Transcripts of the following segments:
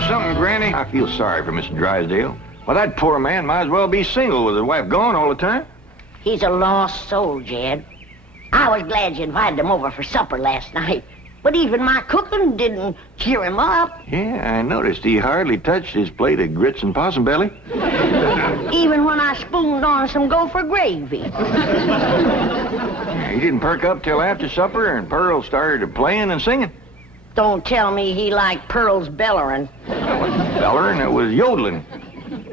know something, Granny? I feel sorry for Mr. Drysdale. Well, that poor man might as well be single with his wife gone all the time. He's a lost soul, Jed. I was glad you invited him over for supper last night. But even my cooking didn't cheer him up. Yeah, I noticed he hardly touched his plate of grits and possum belly. Even when I spooned on some gopher gravy. He didn't perk up till after supper, and Pearl started playing and singing. Don't tell me he liked Pearl's bellerin'. Bellerin', it was yodeling.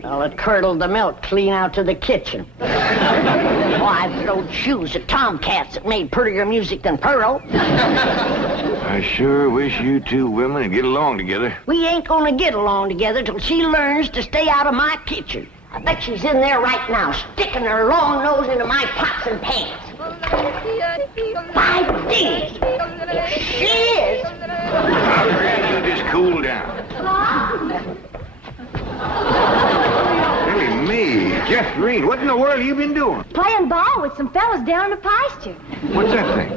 Well, it curdled the milk clean out to the kitchen. I've thrown shoes at tomcats that made prettier music than Pearl. I sure wish you two women would get along together. We ain't gonna get along together till she learns to stay out of my kitchen. I bet she's in there right now, sticking her long nose into my pots and pans. 5 days. If she is... Now, Granny, you just cool down. Really, me, DouglasIrene, what in the world have you been doing? Playing ball with some fellas down in the pasture. What's that thing?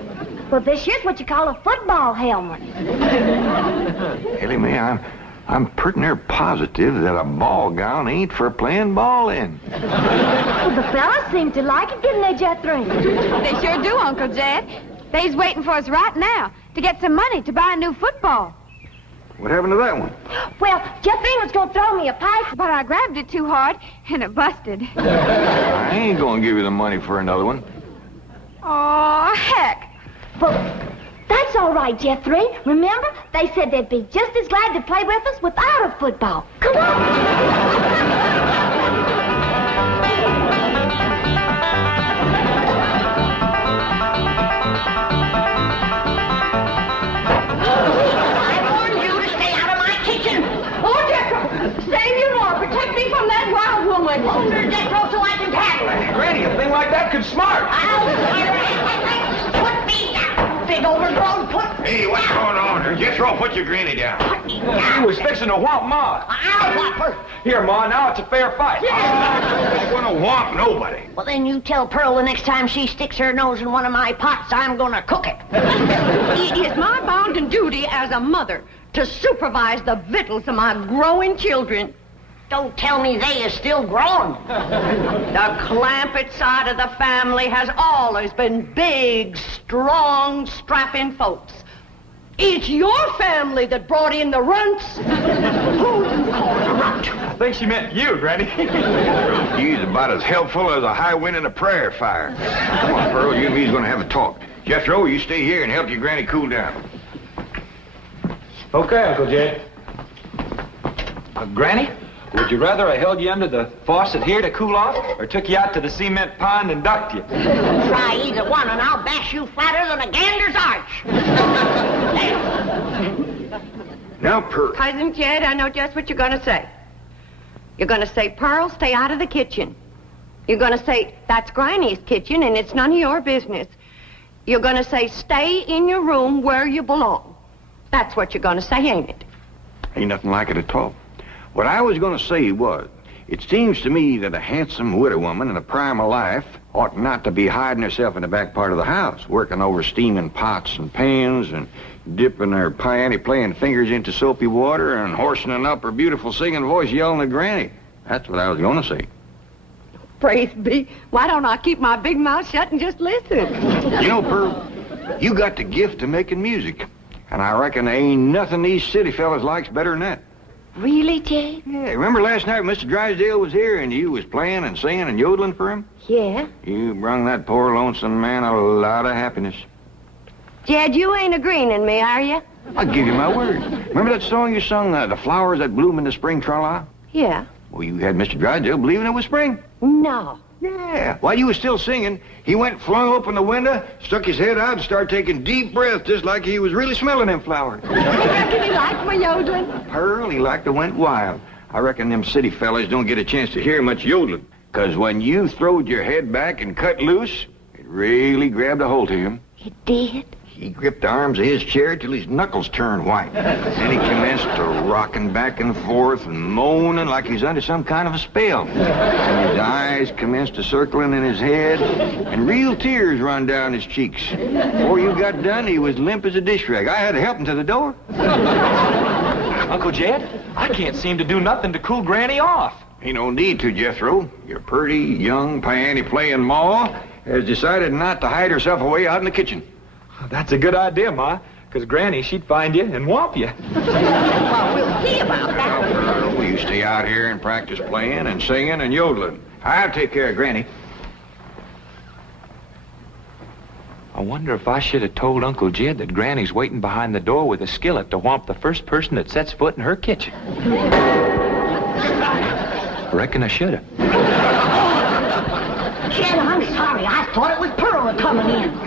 Well, this here's what you call a football helmet. Ellie Mae, I'm pretty near positive that a ball gown ain't for playing ball in. Well, the fellas seem to like it, didn't they, Jethro? They sure do, Uncle Jed. They's waiting for us right now to get some money to buy a new football. What happened to that one? Well, Jethro was going to throw me a pipe. But I grabbed it too hard, and it busted. I ain't gonna give you the money for another one. Oh, heck. Well, that's all right, Jethro. Remember, they said they'd be just as glad to play with us without a football. Come on. Granny, a thing like that could smart. Put me down, big overgrown put. Hey, what's going on here? Jethro, put your granny down. He was fixing to whomp Ma. I'll whop her. Here, Ma, now it's a fair fight. I'm gonna whomp nobody. Well, then you tell Pearl the next time she sticks her nose in one of my pots, I'm gonna cook it. It is my bounden duty as a mother to supervise the victuals of my growing children. Don't tell me they is still growing. The Clampett side of the family has always been big, strong, strapping folks. It's your family that brought in the runts. Who you call a runt? I think she meant you, Granny. He's about as helpful as a high wind in a prairie fire. Come on, Pearl, you and me's gonna have a talk. Jethro, you stay here and help your granny cool down. Okay, Uncle Jed. Granny, would you rather I held you under the faucet here to cool off, or took you out to the cement pond and ducked you? Try either one and I'll bash you flatter than a gander's arch. Now, Pearl. Cousin Jed, I know just what you're going to say. You're going to say, Pearl, stay out of the kitchen. You're going to say, that's Granny's kitchen and it's none of your business. You're going to say, stay in your room where you belong. That's what you're going to say, ain't it? Ain't nothing like it at all. What I was going to say was, it seems to me that a handsome widow woman in the prime of life ought not to be hiding herself in the back part of the house, working over steaming pots and pans and dipping her playing fingers into soapy water and hoarsening up her beautiful singing voice yelling at Granny. That's what I was going to say. Praise be. Why don't I keep my big mouth shut and just listen? You know, Pearl, you got the gift of making music. And I reckon there ain't nothing these city fellas likes better than that. Really, Jay? Yeah, remember last night when Mr. Drysdale was here and you was playing and singing and yodeling for him? Yeah. You brung that poor lonesome man a lot of happiness. Jed, you ain't agreeing in me, are you? I'll give you my word. Remember that song you sung, The Flowers That Bloom in the Spring, Tra-la? Yeah. Well, you had Mr. Drysdale believing it was spring. No. Yeah. While you was still singing, he went, flung open the window, stuck his head out, and started taking deep breaths just like he was really smelling them flowers. You reckon he liked my yodeling? Pearl, he like to went wild. I reckon them city fellas don't get a chance to hear much yodeling. 'Cause when you throwed your head back and cut loose, it really grabbed a hold of him. It did? He gripped the arms of his chair till his knuckles turned white. Then he commenced to rocking back and forth and moaning like he's under some kind of a spell. And his eyes commenced to circling in his head, and real tears run down his cheeks. Before you got done, he was limp as a dish rag. I had to help him to the door. Uncle Jed, I can't seem to do nothing to cool Granny off. Ain't no need to, Jethro. Your pretty, young, piano-playing ma has decided not to hide herself away out in the kitchen. That's a good idea, Ma, because Granny, she'd find you and whomp you. Well, we'll see about that. Well, you stay out here and practice playing and singing and yodeling. I'll take care of Granny. I wonder if I should have told Uncle Jed that Granny's waiting behind the door with a skillet to whomp the first person that sets foot in her kitchen. I reckon I should have. Jed, I'm sorry. I thought it was Pearl coming in.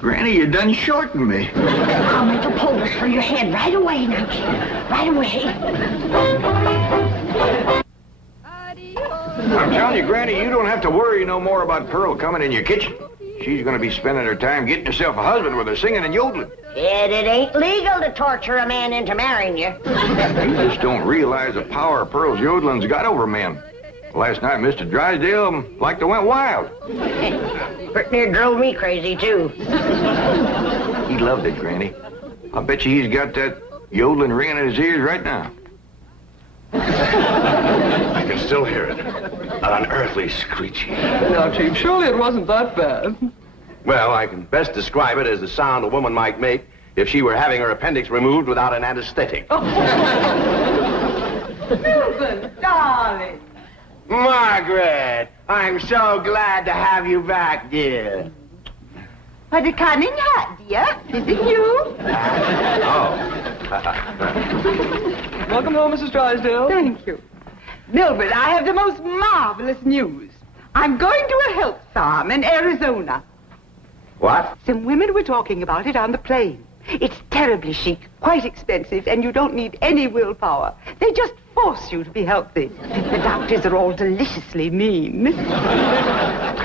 Granny, you done shortened me. I'll make a poultice for your head right away now, Jed. Right away. I'm telling you, Granny, you don't have to worry no more about Pearl coming in your kitchen. She's going to be spending her time getting herself a husband with her singing and yodeling. Jed, it ain't legal to torture a man into marrying you. You just don't realize the power Pearl's yodeling's got over men. Last night, Mr. Drysdale like to went wild. Pretty near drove me crazy, too. He loved it, Granny. I bet you he's got that yodeling ringing in his ears right now. I can still hear it. An unearthly screeching. Now, Chief, surely it wasn't that bad. Well, I can best describe it as the sound a woman might make if she were having her appendix removed without an anesthetic. Milburn, darling. Margaret, I'm so glad to have you back, dear. What a cunning hat, dear. Is it you? Welcome home, Mrs. Drysdale. Thank you. Milburn, I have the most marvelous news. I'm going to a health farm in Arizona. What? Some women were talking about it on the plane. It's terribly chic, quite expensive, and you don't need any willpower. They just force you to be healthy. The doctors are all deliciously mean.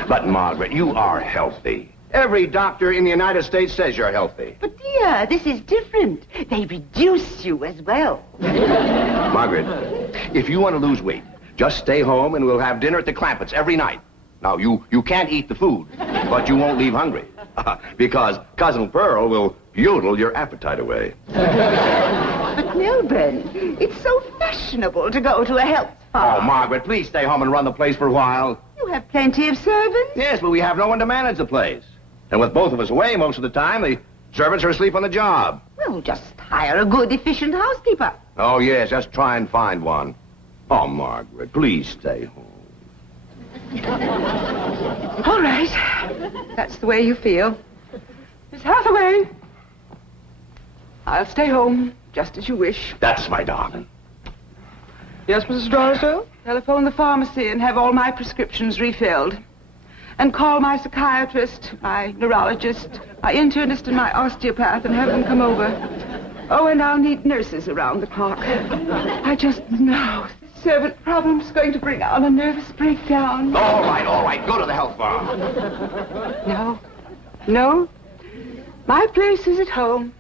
But, Margaret, you are healthy. Every doctor in the United States says you're healthy. But dear, this is different. They reduce you as well. Margaret, if you want to lose weight, just stay home and we'll have dinner at the Clampetts every night. Now, you can't eat the food, but you won't leave hungry. Because Cousin Pearl will yodel your appetite away. But Milburn, it's so fashionable to go to a health farm. Oh, Margaret, please stay home and run the place for a while. You have plenty of servants. Yes, but we have no one to manage the place. And with both of us away most of the time, the servants are asleep on the job. Well, just hire a good, efficient housekeeper. Oh, yes, just try and find one. Oh, Margaret, please stay home. All right. That's the way you feel. Miss Hathaway. I'll stay home, just as you wish. That's my darling. Yes, Mrs. Drysdale? Telephone the pharmacy and have all my prescriptions refilled. And call my psychiatrist, my neurologist, my internist, and my osteopath and have them come over. Oh, and I'll need nurses around the clock. I just know servant problem's going to bring on a nervous breakdown. All right. Go to the health farm. No. My place is at home.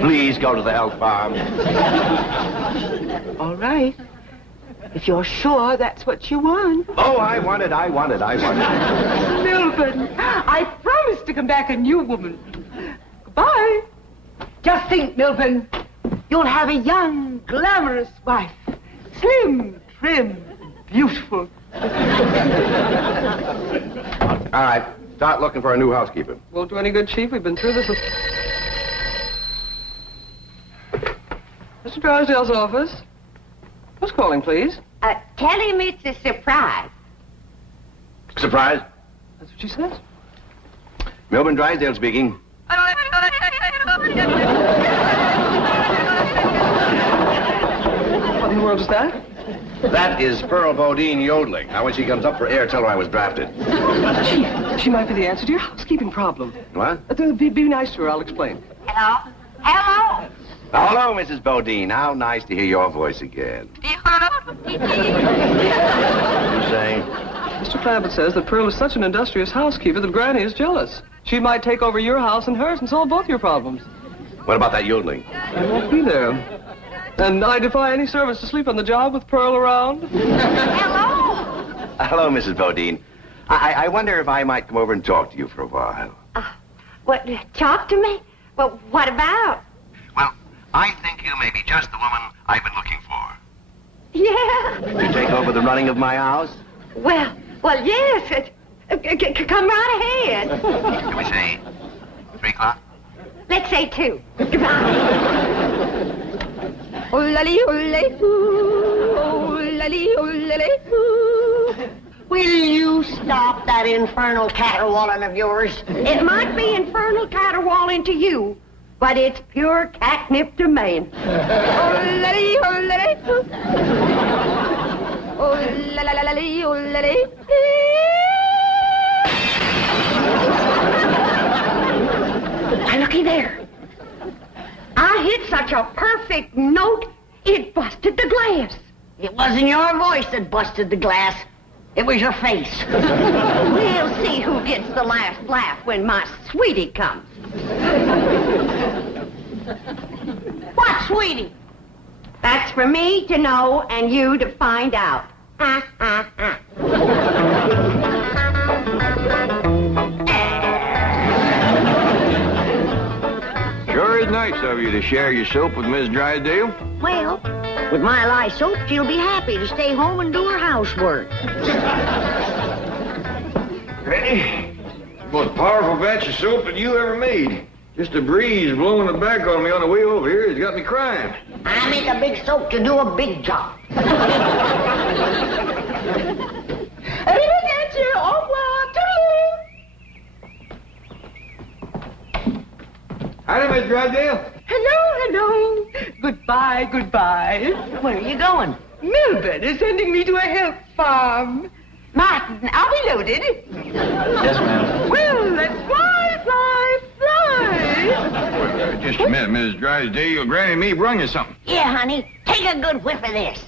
Please go to the health farm. All right. If you're sure that's what you want. Oh, I want it. Milburn, I promise to come back a new woman. Goodbye. Just think, Milburn. You'll have a young, glamorous wife. Slim, trim, beautiful. All right. Start looking for a new housekeeper. Won't do any good, Chief. We've been through this. Mr. Drysdale's office. Who's calling, please? Tell him it's a surprise. Surprise? That's what she says. Milburn Drysdale speaking. What in the world is that? That is Pearl Bodine yodeling. Now, when she comes up for air, tell her I was drafted. Chief, she might be the answer to your housekeeping problem. What? Be nice to her. I'll explain. Hello? Hello, Mrs. Bodine. How nice to hear your voice again. What are you saying? Mr. Clampett says that Pearl is such an industrious housekeeper that Granny is jealous. She might take over your house and hers and solve both your problems. What about that yodeling? I won't be there. And I defy any servants to sleep on the job with Pearl around. Hello, Mrs. Bodine. I wonder if I might come over and talk to you for a while. What, talk to me? Well, what about? Well, I think you may be just the woman I've been looking for. Yeah. To take over the running of my house? Well, yes. Come right ahead. Can we say 3 o'clock? Let's say 2. Will you stop that infernal caterwauling of yours? It might be infernal caterwauling to you, but it's pure catnip to me. Now, looky there. I hit such a perfect note, it busted the glass. It wasn't your voice that busted the glass. It was your face. We'll see who gets the last laugh when my sweetie comes. What, sweetie? That's for me to know and you to find out. Sure is nice of you to share your soap with Miss Drysdale. Well, with my lye soap, she'll be happy to stay home and do her housework. Granny, most powerful batch of soap that you ever made. Just a breeze blowing it back on me on the way over here has got me crying. I make a big soap to do a big job. Howdy, Miss Drysdale. Hello. Goodbye. Where are you going? Melbourne is sending me to a help farm. Martin, are we loaded? Yes, ma'am. Well, let's fly. Just a minute, Miss Drysdale. Granny and me brung you something. Yeah, honey. Take a good whiff of this.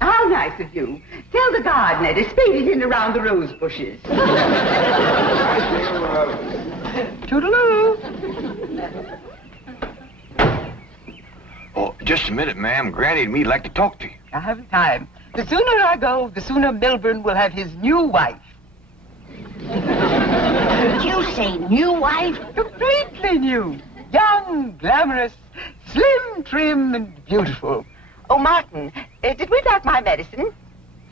How nice of you. Tell the gardener to spade it in around the rose bushes. Toodaloo. Oh, just a minute, ma'am. Granny and me'd like to talk to you. I haven't time. The sooner I go, the sooner Melbourne will have his new wife. Did you say new wife? Completely new. Young, glamorous, slim, trim, and beautiful. Oh, Martin, did we pack my medicine?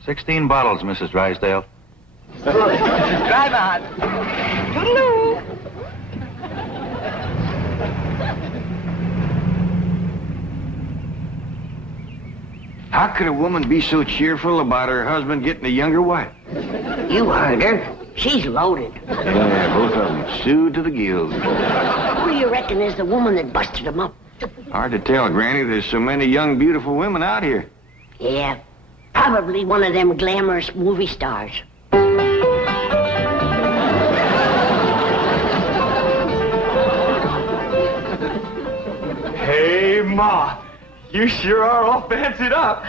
16 bottles, Mrs. Drysdale. Good. Drive on. Toodaloo. How could a woman be so cheerful about her husband getting a younger wife? You heard her. She's loaded. Yeah, both of them sued to the gills. Who do you reckon is the woman that busted them up? Hard to tell, Granny. There's so many young, beautiful women out here. Yeah, probably one of them glamorous movie stars. Hey, Ma. You sure are all fancied up.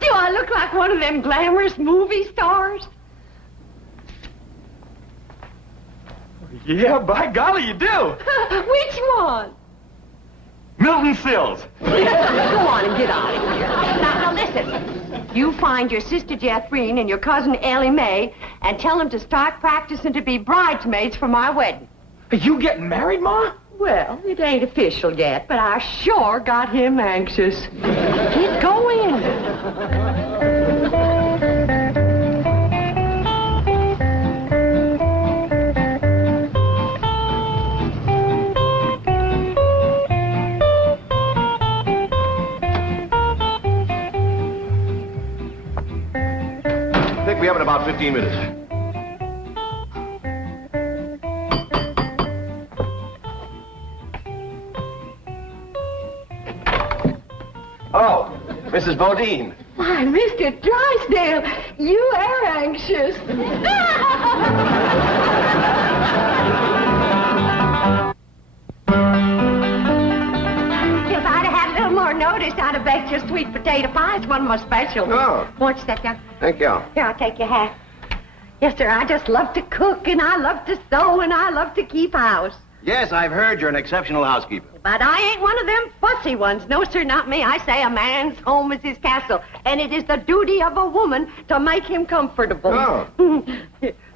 Do I look like one of them glamorous movie stars? Yeah, by golly, you do. Which one? Milton Sills. Go on and get out of here. Now, listen. You find your sister Jethrine and your cousin Ellie Mae and tell them to start practicing to be bridesmaids for my wedding. Are you getting married, Ma? Well, it ain't official yet, but I sure got him anxious. Get going. Pick me up in about 15 minutes. Oh, Mrs. Bodine. Why, Mr. Drysdale, you are anxious. If I'd have had a little more notice, I'd have baked your sweet potato pie. It's one of my specials. Oh. Won't you step down? Thank you. Here, I'll take your hat. Yes, sir, I just love to cook, and I love to sew, and I love to keep house. Yes, I've heard you're an exceptional housekeeper. But I ain't one of them fussy ones. No, sir, not me. I say a man's home is his castle, and it is the duty of a woman to make him comfortable. Oh.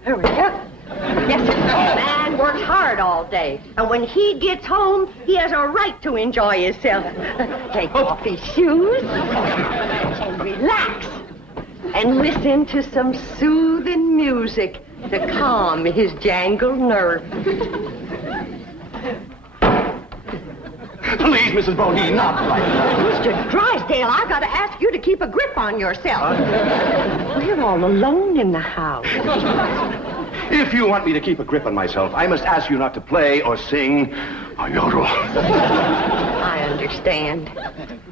Here we go. Yes, sir. Man works hard all day. And when he gets home, he has a right to enjoy himself. Take off his shoes and relax. And listen to some soothing music to calm his jangled nerves. Please, Mrs. Bodine, not like that. Mr. Drysdale, I've got to ask you to keep a grip on yourself. We're all alone in the house. If you want me to keep a grip on myself, I must ask you not to play or sing or yodel. I understand.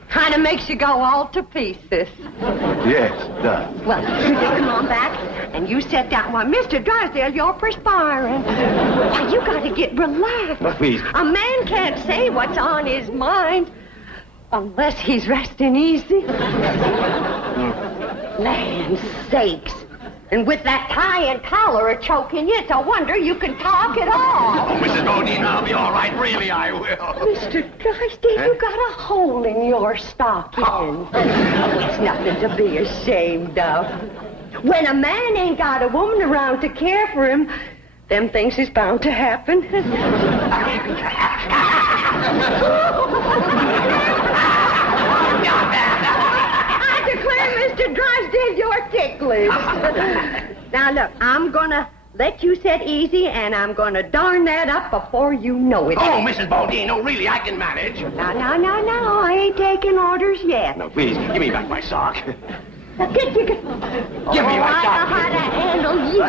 Kind of makes you go all to pieces. Yes, it does. Well, you come on back, and you sit down. Why, Mr. Drysdale, you're perspiring. Why, you got to get relaxed. Oh, please. A man can't say what's on his mind unless he's resting easy. Land sakes. And with that tie and collar a choking you, it's a wonder you can talk at all. Oh, Mrs. Bodine, I'll be all right. Really, I will. Mr. Drysdale, you got a hole in your stocking. Oh, it's nothing to be ashamed of. When a man ain't got a woman around to care for him, them things is bound to happen. I declare, Mr. Drysdale, you're ticklish. Now, look, I'm gonna let you sit easy, and I'm gonna darn that up before you know it. Oh, Mrs. Bodine, no, really, I can manage. No, I ain't taking orders yet. No, please, give me back my sock. Now, get you. Give me my I know sock. how to handle you.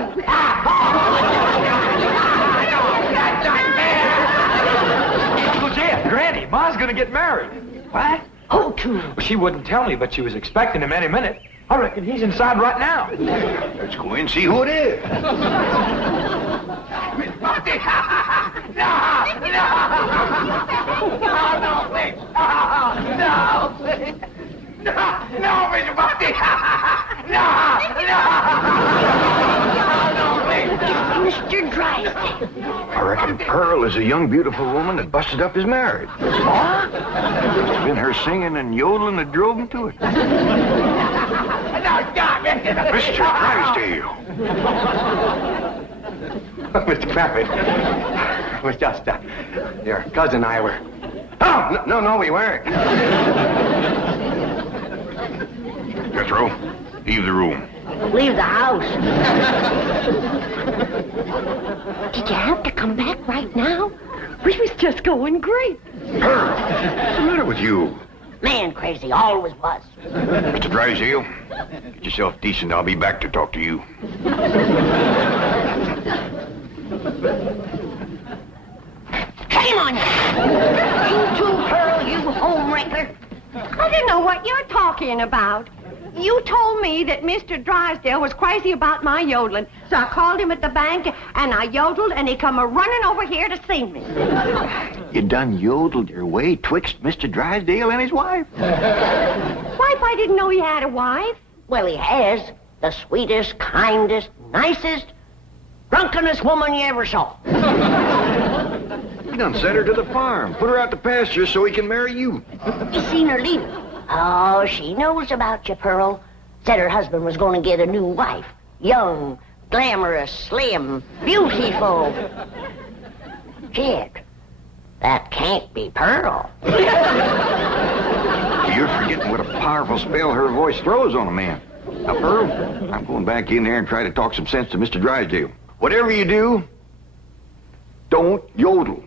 Uncle Jed, Granny, Ma's gonna get married. What? Who to? Well, she wouldn't tell me, but she was expecting him any minute. I reckon he's inside right now. Let's go in and see who it is. No, Mr. Buffy! No! Mr. Drysdale. I reckon Pearl is a young, beautiful woman that busted up his marriage. What? It's been her singing and yodeling that drove him to it. Mr. Drysdale. Mr. Clappett, it was just, your cousin and I were... Oh, no, we weren't. Jethro, leave the room. Leave the house. Did you have to come back right now? We was just going great. Pearl, what's the matter with you? Man crazy, always was. Mr. Drysdale, get yourself decent. I'll be back to talk to you. Shame on you! You too, Pearl, you homewrecker. I don't know what you're talking about. You told me that Mr. Drysdale was crazy about my yodeling, so I called him at the bank, and I yodeled, and he come a-running over here to see me. You done yodeled your way twixt Mr. Drysdale and his wife? Wife, I didn't know he had a wife. Well, he has. The sweetest, kindest, nicest, drunkenest woman you ever saw. You done sent her to the farm. Put her out to pasture so he can marry you. You seen her leave. Oh, she knows about you, Pearl. Said her husband was going to get a new wife. Young, glamorous, slim, beautiful. Jed, that can't be Pearl. You're forgetting what a powerful spell her voice throws on a man. Now, Pearl, I'm going back in there and try to talk some sense to Mr. Drysdale. Whatever you do, don't yodel.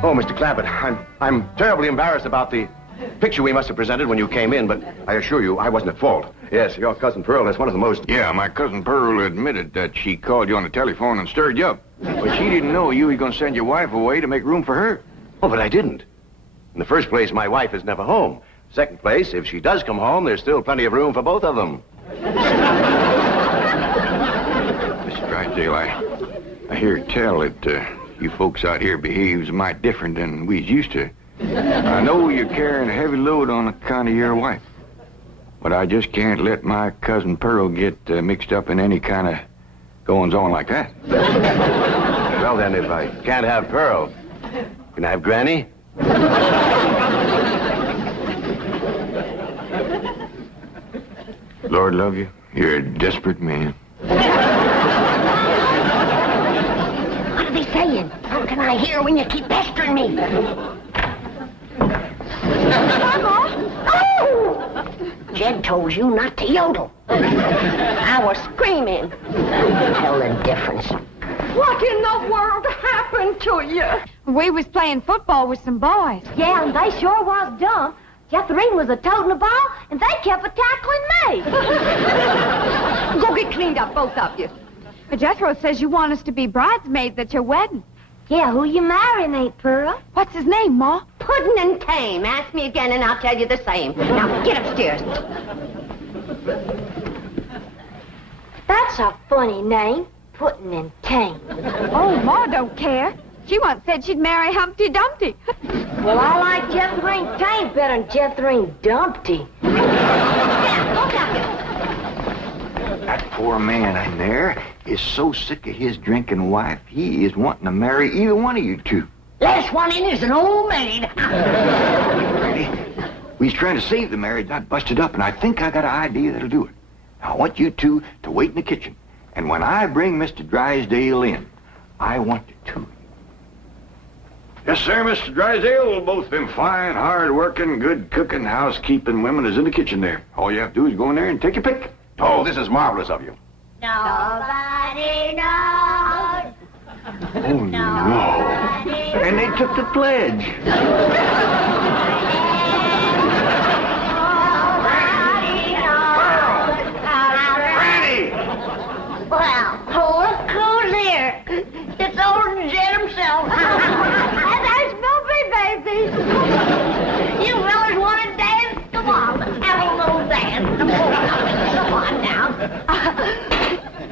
Oh, Mr. Clappett, I'm terribly embarrassed about the picture we must have presented when you came in, but I assure you I wasn't at fault. Yes, your cousin Pearl is one of the most... Yeah, my cousin Pearl admitted that she called you on the telephone and stirred you up. But she didn't know you were going to send your wife away to make room for her. Oh, but I didn't. In the first place, my wife is never home. Second place, if she does come home, there's still plenty of room for both of them. Mr. Drysdale, I hear tell that you folks out here behaves mighty different than we's used to. I know you're carrying a heavy load on account of your wife. But I just can't let my cousin Pearl get mixed up in any kind of goings-on like that. Well, then, if I can't have Pearl, can I have Granny? Lord love you, you're a desperate man. What are they saying? How can I hear when you keep pestering me? Oh! Jed told you not to yodel. I was screaming. Tell the difference. What in the world happened to you? We was playing football with some boys. Yeah, and they sure was dumb. Jethro was a-toting the ball, and they kept a-tackling me. Go get cleaned up, both of you. But Jethro says you want us to be bridesmaids at your wedding. Yeah, who you marrying, Aunt Pearl? What's his name, Ma? Puddin' and tame. Ask me again and I'll tell you the same. Now, get upstairs. That's a funny name, Puddin' and Tame. Oh, Ma don't care. She once said she'd marry Humpty Dumpty. Well, I like Jethro Tame better than Jethro Dumpty. That poor man in there is so sick of his drinking wife, he is wanting to marry either one of you two. Last one in is an old maid. Ready? We's trying to save the marriage, not bust it up, and I think I got an idea that'll do it. Now, I want you two to wait in the kitchen, and when I bring Mr. Drysdale in, I want the two of you. Yes, sir, Mr. Drysdale. We'll both been fine, hard-working, good-cooking, housekeeping women is in the kitchen there. All you have to do is go in there and take your pick. Oh, this is marvelous of you. Nobody knows. Oh, no. And they took the pledge. Well, look who's here. It's old Jed himself. And there's Milby, baby. You fellas want to dance? Come on, have a little dance. Come on now.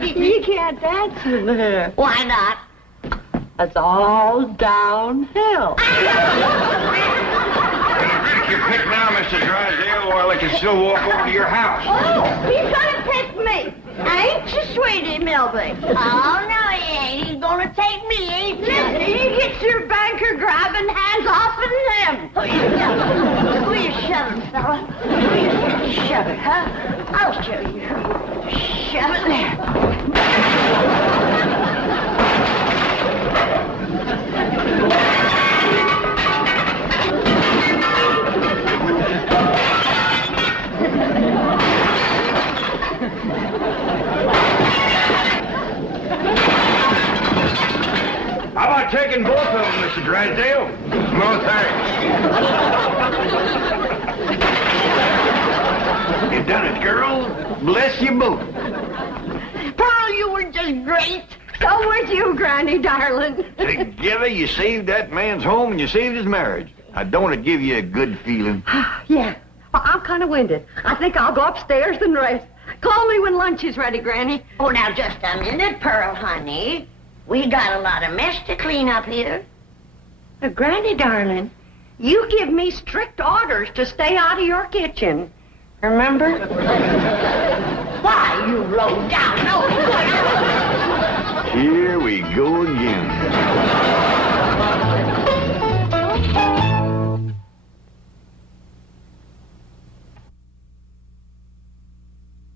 You can't dance with her. Why not? It's all downhill. Take your pick now, Mr. Drysdale, while I can still walk over to your house. Oh, he's gonna pick me. Ain't you, sweetie, Milby? Oh, no, he ain't. He's gonna take me, ain't you? You get your banker grabbing hands off of him. Will you shove it, fella? Will you shove it, huh? I'll show you. Shove it there. How about taking both of them, Mr. Drysdale? No, thanks. You done it, girl. Bless you both. Pearl, you were just great. So was you, Granny, darling. Together, you saved that man's home and you saved his marriage. Now, don't it give you a good feeling? Yeah. Well, I'm kind of winded. I think I'll go upstairs and rest. Call me when lunch is ready, Granny. Oh, now, just a minute, Pearl, honey. We got a lot of mess to clean up here. Granny, darling, you give me strict orders to stay out of your kitchen. Remember? Why, you low down. No, Here we go again.